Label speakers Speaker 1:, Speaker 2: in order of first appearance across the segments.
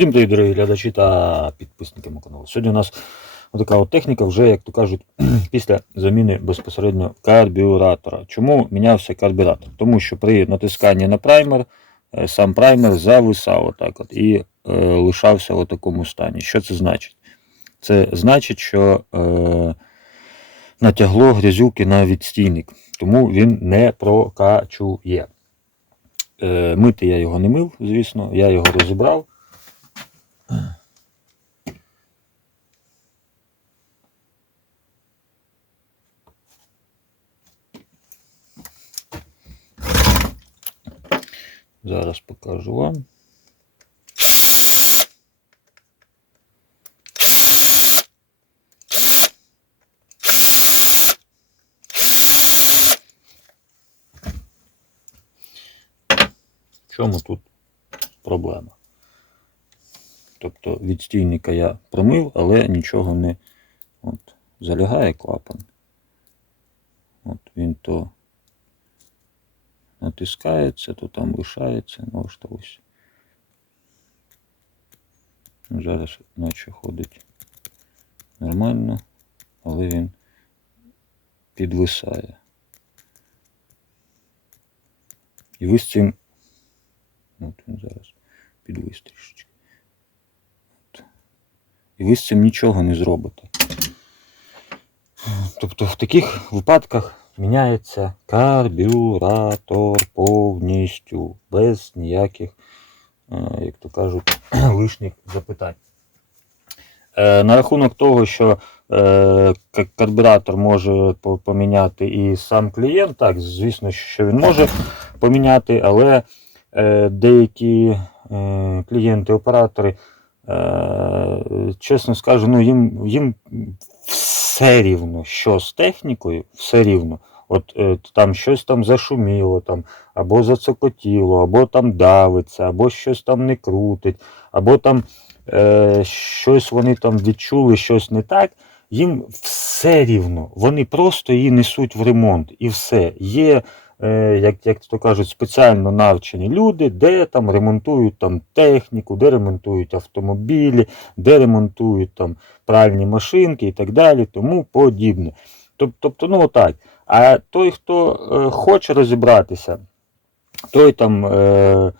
Speaker 1: Всім привіт, дорогі глядачі та підписники мого каналу. Сьогодні у нас така от техніка, вже, як то кажуть, після заміни безпосередньо карбюратора. Чому мінявся карбюратор? Тому що при натисканні на праймер е, сам праймер зависав отак от і е, лишався в такому стані. Що це значить? Це значить, що е, натягло грязюки на відстійник, тому він не прокачує. Е, мити я його не мив, звісно, я його розібрав. Зараз покажу вам. В чому тут проблема? Тобто відстійника я промив, але нічого не от, залягає клапан. От він то натискається, то там лишається, ну то ось. Зараз наче ходить нормально, але він підвисає. І ви з цим, от він зараз підвис трішечки. І ви з цим нічого не зробите. Тобто в таких випадках міняється карбюратор повністю, без ніяких, е, як то кажуть, лишніх запитань. Е, На рахунок того, що е, карбюратор може поміняти і сам клієнт, так, звісно, що він може поміняти, але деякі клієнти-оператори, чесно скажу, ну, їм, їм все рівно, що з технікою, все рівно. От е, там щось там зашуміло, там, або зацокотіло, або там давиться, або щось там не крутить, або там е, щось вони там відчули, щось не так. Їм все рівно. Вони просто її несуть в ремонт і все. Є, е, як, як то кажуть, спеціально навчені люди, де там ремонтують там техніку, де ремонтують автомобілі, де ремонтують там пральні машинки і так далі, тому подібне. Тобто, ну отак. А той, хто е, хоче розібратися, той там е, е,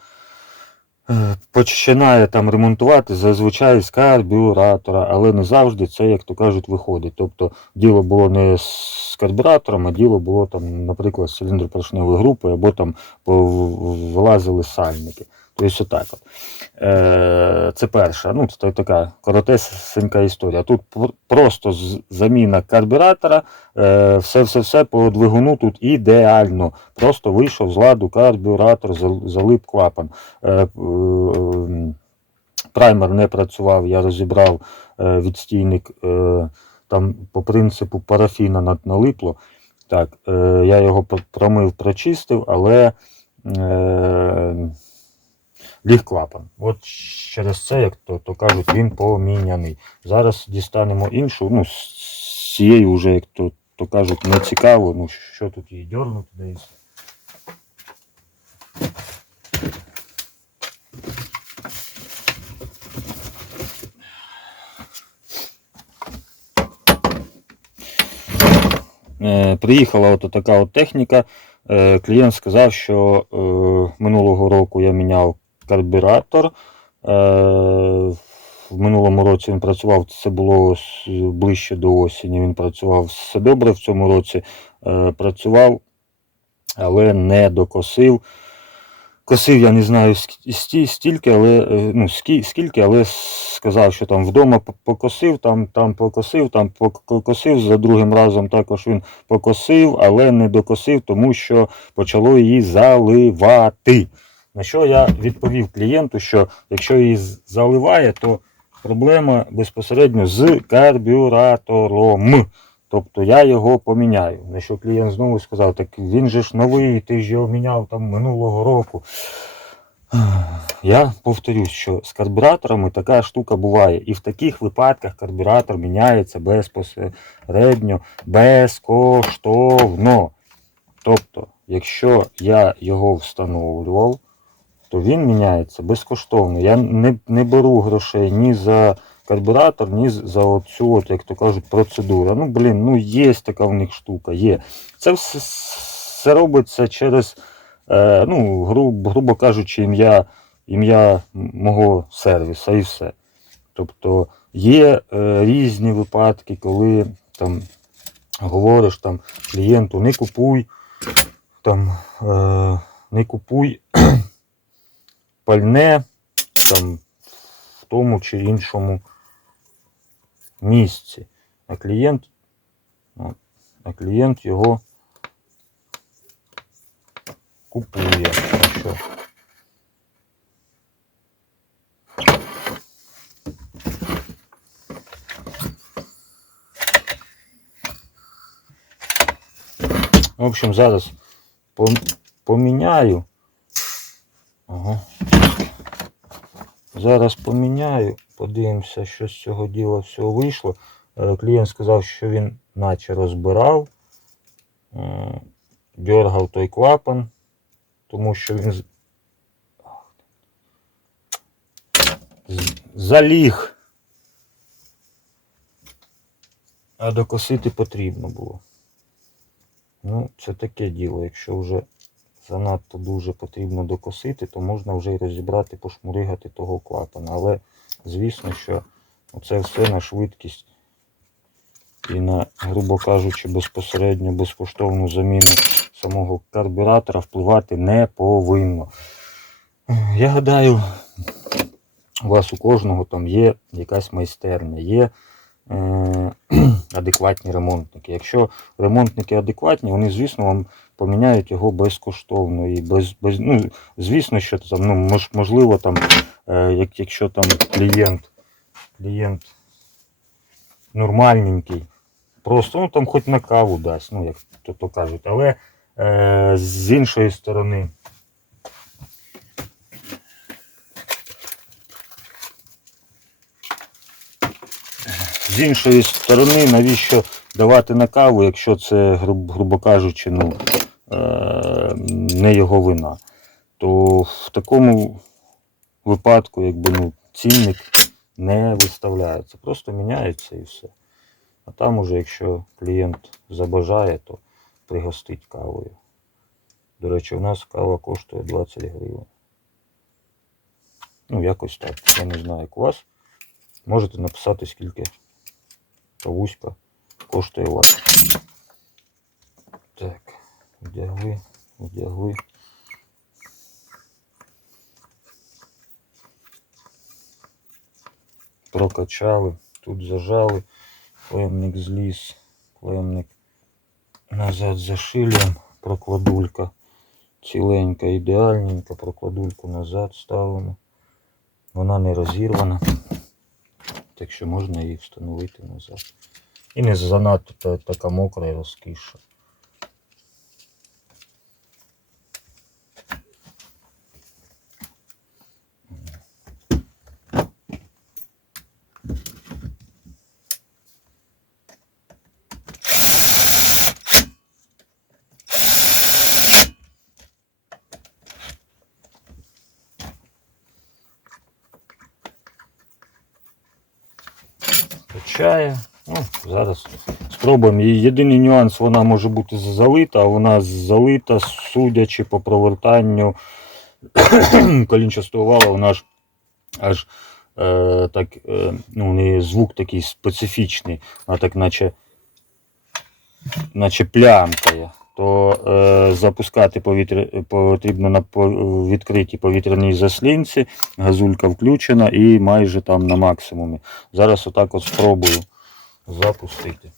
Speaker 1: починає там ремонтувати зазвичай з карбюратора, але не завжди це, як то кажуть, виходить. Тобто діло було не з карбюратором, а діло було там, наприклад, з циліндропоршневої групи, або там вилазили сальники. Тобто отак от. Е, це перша, ну це така коротесенька історія. Тут просто заміна карбюратора, е, все-все-все по двигуну тут ідеально. Просто вийшов з ладу карбюратор, залип клапан. Е, е, Праймер не працював, я розібрав е, відстійник там по принципу парафіна над- налипло. Так, я його промив, прочистив, але е, ліг клапан. От через це, як то, то кажуть, він поміняний. Зараз дістанемо іншу, ну, з цією вже, як то, то кажуть, не цікаво, ну що тут її дьорнути десь. Е, Приїхала от така от техніка. Е, Клієнт сказав, що е, минулого року я міняв карбюратор. Е, В минулому році він працював, це було ближче до осені. Він працював все добре в цьому році. Е, Працював, але не докосив. Косив, я не знаю сті- стільки, але е, ну, скі- скільки, але сказав, що там вдома покосив, там, там покосив, там покосив. За другим разом також він покосив, але не докосив, тому що почало її заливати. На що я відповів клієнту, що якщо її заливає, то проблема безпосередньо з карбюратором. Тобто я його поміняю. На що клієнт знову сказав, так він же ж новий, ти ж його міняв там минулого року. Я повторюсь, що з карбюраторами така штука буває. І в таких випадках карбюратор міняється безпосередньо, безкоштовно. Тобто, якщо я його встановлював, то він міняється безкоштовно. Я не, не беру грошей ні за карбюратор, ні за оцю, от, як то кажуть, процедуру. Ну, блін, ну є така в них штука, є. Це все, все робиться через, е, ну, гру, грубо кажучи, ім'я ім'я мого сервісу і все. Тобто є е, різні випадки, коли там говориш там клієнту не купуй, там, е, не купуй пальне там, в тому чи іншому місці. А клієнт, ну, а клієнт його купує. Ну, що? В общем, зараз пом- поміняю. Ага. Зараз поміняю, подивимося, що з цього діла всього вийшло. Е, Клієнт сказав, що він наче розбирав, е, дергав той клапан, тому що він заліг. А докосити потрібно було. Ну, це таке діло. Якщо вже занадто дуже потрібно докосити, то можна вже й розібрати, пошмуригати того клапана. Але звісно, що це все на швидкість і на, грубо кажучи, безпосередньо безкоштовну заміну самого карбюратора впливати не повинно. Я гадаю, у вас у кожного там є якась майстерня, є адекватні ремонтники. Якщо ремонтники адекватні, вони, звісно, вам поміняють його безкоштовно. І без, без, ну, звісно, що там, ну, мож, можливо, там, е, як, якщо там клієнт, клієнт нормальненький, просто ну, там хоч на каву дасть, ну, як то, то кажуть. Але е, з іншої сторони. З іншої сторони, навіщо давати на каву, якщо це, грубо кажучи, ну, е, не його вина, то в такому випадку якби, ну, цінник не виставляється. Просто міняється і все. А там уже, якщо клієнт забажає, то пригостить кавою. До речі, у нас кава коштує 20 гривень. Ну, якось так. Я не знаю, як у вас. Можете написати, скільки кавуська коштує вас. Так, вдягли, вдягли. Прокачали, тут зажали, клемник зліз, клемник назад зашилюємо, прокладулька ціленька, ідеальненька, прокладульку назад ставимо. Вона не розірвана, так що можна її встановити назад. І не занадто така мокра і розкиша. Качає. Ну, зараз спробуємо. Її Єдиний нюанс, вона може бути залита, а вона залита, судячи по провертанню колінчастого вала, вона ж аж е, так, е, ну, у неї звук такий специфічний, вона так наче, наче плямкає. То е, запускати повітря потрібно на відкритій повітряній заслінці, газулька включена і майже там на максимумі. Зараз отак от спробую запустити.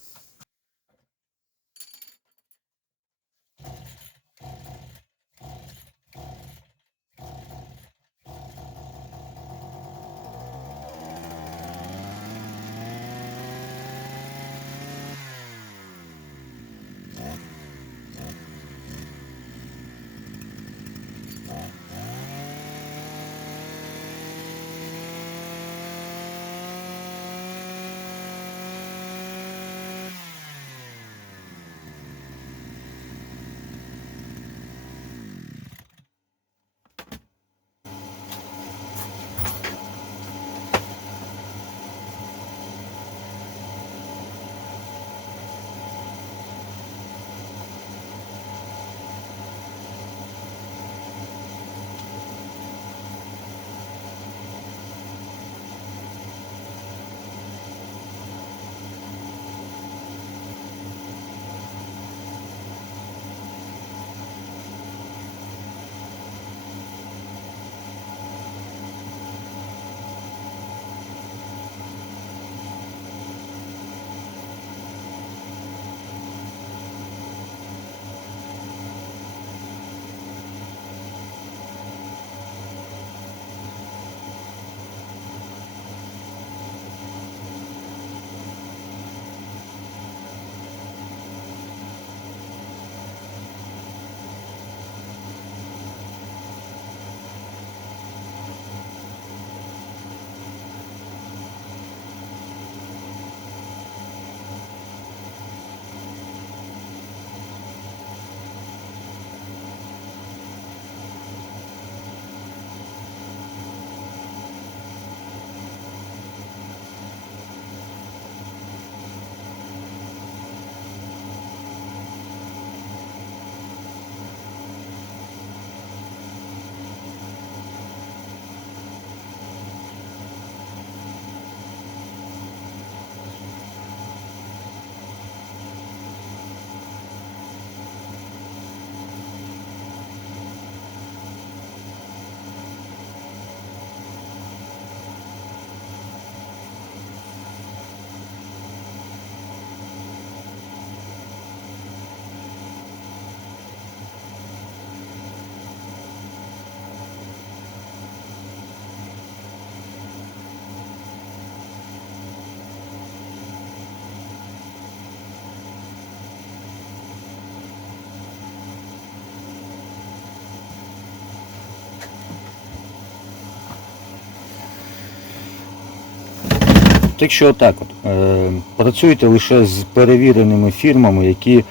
Speaker 1: Так що отак от, е, працюйте лише з перевіреними фірмами, які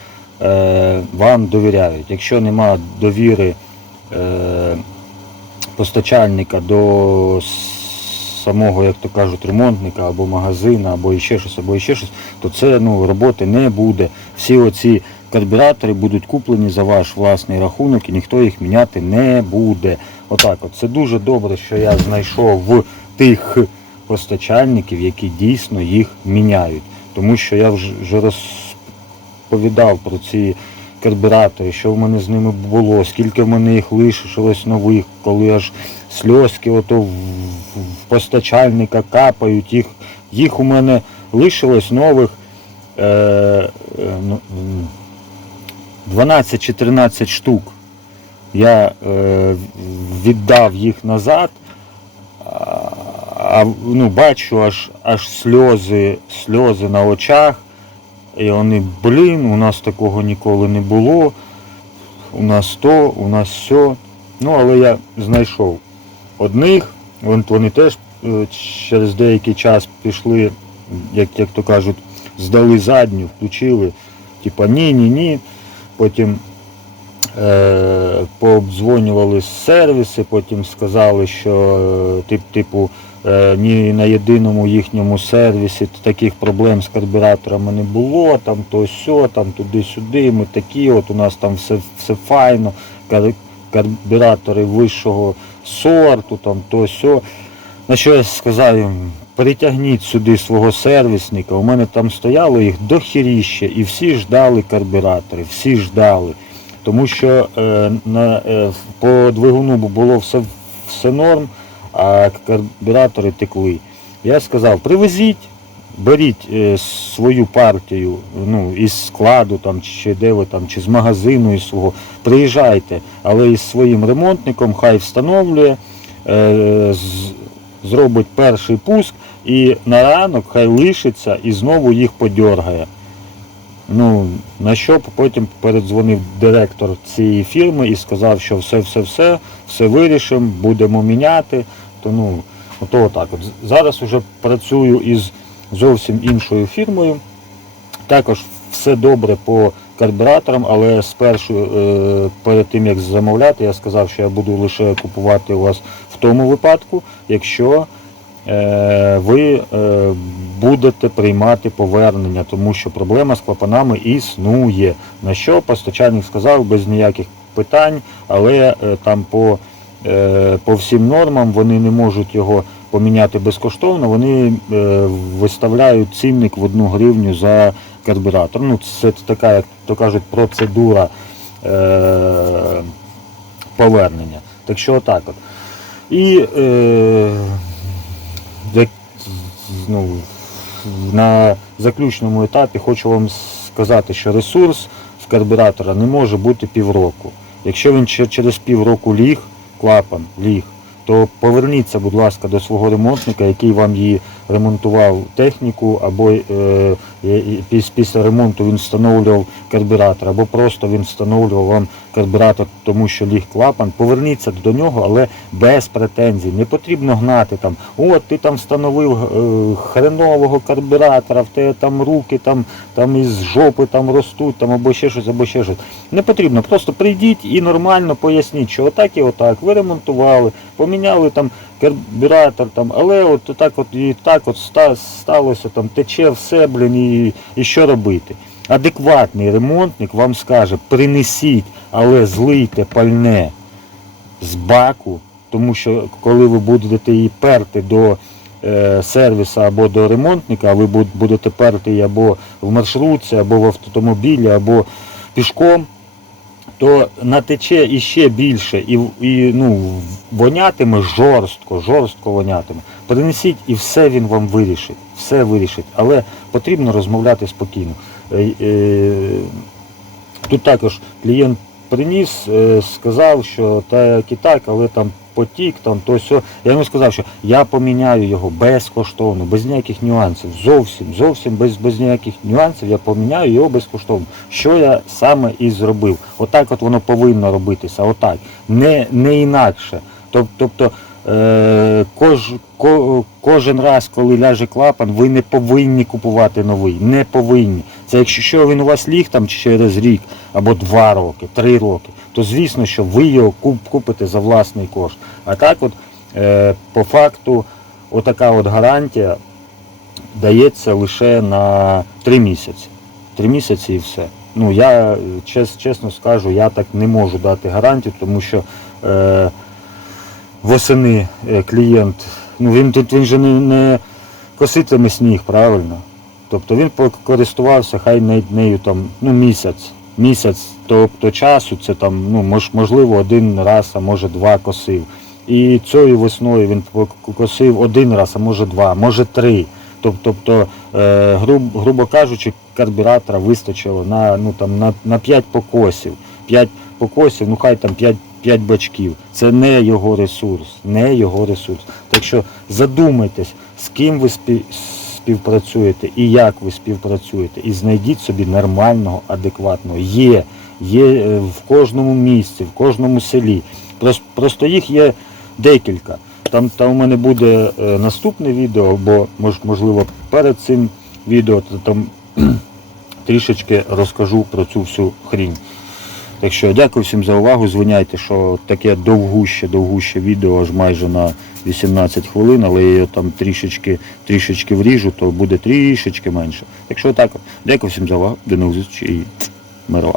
Speaker 1: е, вам довіряють. Якщо нема довіри е, постачальника до самого, як то кажуть, ремонтника або магазина, або ще щось, або ще щось, то це ну, роботи не буде. Всі оці карбюратори будуть куплені за ваш власний рахунок і ніхто їх міняти не буде. Отак от. Це дуже добре, що я знайшов в тих постачальників, які дійсно їх міняють. Тому що я вже розповідав про ці карбюратори, що в мене з ними було, скільки в мене їх лишилось нових, коли аж сльозки ото в, постачальника капають, їх, їх у мене лишилось нових е, е, ну, 12 чи 13 штук. Я е, віддав їх назад, а, ну, бачу аж, аж сльози, сльози на очах. І вони, блін, у нас такого ніколи не було. У нас то, у нас все. Ну, але я знайшов одних. Вон- Вони теж е, через деякий час пішли, як, як то кажуть, здали задню, включили. Типа ні, ні. Потім е, пообдзвонювали сервіси, потім сказали, що е, тип, типу ні на єдиному їхньому сервісі таких проблем з карбюраторами не було, там то сьо, там туди-сюди, ми такі, от у нас там все, все файно, кар- карбюратори вищого сорту, там то сьо. На що я сказав їм, притягніть сюди свого сервісника, у мене там стояло їх дохіріще, і всі ждали карбюратори, всі ждали. Тому що е, на, е, по двигуну було все, все норм, а карбюратори текли. Я сказав, привезіть, беріть е, свою партію ну, із складу там, чи де ви там, чи з магазину із свого, приїжджайте, але із своїм ремонтником хай встановлює, е, зробить перший пуск і на ранок хай лишиться і знову їх подьоргає. Ну, на що потім передзвонив директор цієї фірми і сказав, що все, все, все, все вирішимо, будемо міняти. То ну, ото отак. От. Зараз вже працюю із зовсім іншою фірмою. Також все добре по карбюраторам, але спершу е, перед тим як замовляти, я сказав, що я буду лише купувати у вас в тому випадку, якщо е, ви е, будете приймати повернення, тому що проблема з клапанами існує. На що постачальник сказав без ніяких питань, але там по, по всім нормам вони не можуть його поміняти безкоштовно, вони е, виставляють цінник в одну гривню за карбюратор. Ну, це така, як то кажуть, процедура е, повернення. Так що отак от. І е, ну, на заключному етапі хочу вам сказати, що ресурс в карбюратора не може бути півроку. Якщо він через півроку ліг, клапан ліг, то поверніться, будь ласка, до свого ремонтника, який вам її ремонтував техніку, або е, е, піс- після ремонту він встановлював карбюратор, або просто він встановлював вам карбюратор, тому що ліг клапан. Поверніться до нього, але без претензій. Не потрібно гнати там. От ти там встановив е, хренового карбюратора, в тебе там руки там, там із жопи там ростуть, там або ще щось, або ще щось. Не потрібно. Просто прийдіть і нормально поясніть, що отак і отак. Ви ремонтували, поміняли там карбюратор, там, але от так от і так от сталося, там тече все, блін, і, і що робити. Адекватний ремонтник вам скаже, принесіть, але злийте пальне з баку, тому що коли ви будете її перти до е, сервіса або до ремонтника, ви будете перти або в маршрутці, або в автомобілі, або пішком, то натече іще більше і, і ну, вонятиме жорстко, жорстко вонятиме. Принесіть і все він вам вирішить. Все вирішить. Але потрібно розмовляти спокійно. Е, е, Тут також клієнт приніс, е, сказав, що так і так, але там потік, там то сьо. Я йому сказав, що я поміняю його безкоштовно, без ніяких нюансів. Зовсім, зовсім без, без ніяких нюансів я поміняю його безкоштовно. Що я саме і зробив. Отак от воно повинно робитися, отак. Не, не інакше. Тобто е, кож, ко, кожен раз, коли ляже клапан, ви не повинні купувати новий. Не повинні. Це якщо що він у вас ліг там через рік або два роки, три роки, то звісно, що ви його купите за власний кошт. А так от, е, по факту, отака от гарантія дається лише на три місяці. Три місяці і все. Ну я чес, чесно скажу, я так не можу дати гарантію, тому що е, восени е, клієнт, ну він тут він же не, не коситиме сніг, правильно? Тобто він користувався хай не- нею там ну, місяць. Місяць тобто часу, це там, ну, мож, можливо, один раз, а може два косив. І цією весною він косив один раз, а може два, може три. Тоб- Тобто, е, груб, грубо кажучи, карбюратора вистачило на, ну, там, на, на 5 покосів. 5 покосів, ну хай там 5, 5 бачків. Це не його ресурс, не його ресурс. Так що задумайтесь, з ким ви спів, співпрацюєте і як ви співпрацюєте. І знайдіть собі нормального, адекватного. Є, є е, в кожному місці, в кожному селі. Просто, їх є декілька. Там, там у мене буде е, наступне відео, мож, можливо перед цим відео, то там трішечки розкажу про цю всю хрінь. Так що дякую всім за увагу. Звиняйте, що таке довгуще, довгуще відео аж майже на 18 хвилин, але я його там трішечки, трішечки вріжу, то буде трішечки менше. Так що так, дякую всім за увагу. До нових зустрічей і миру.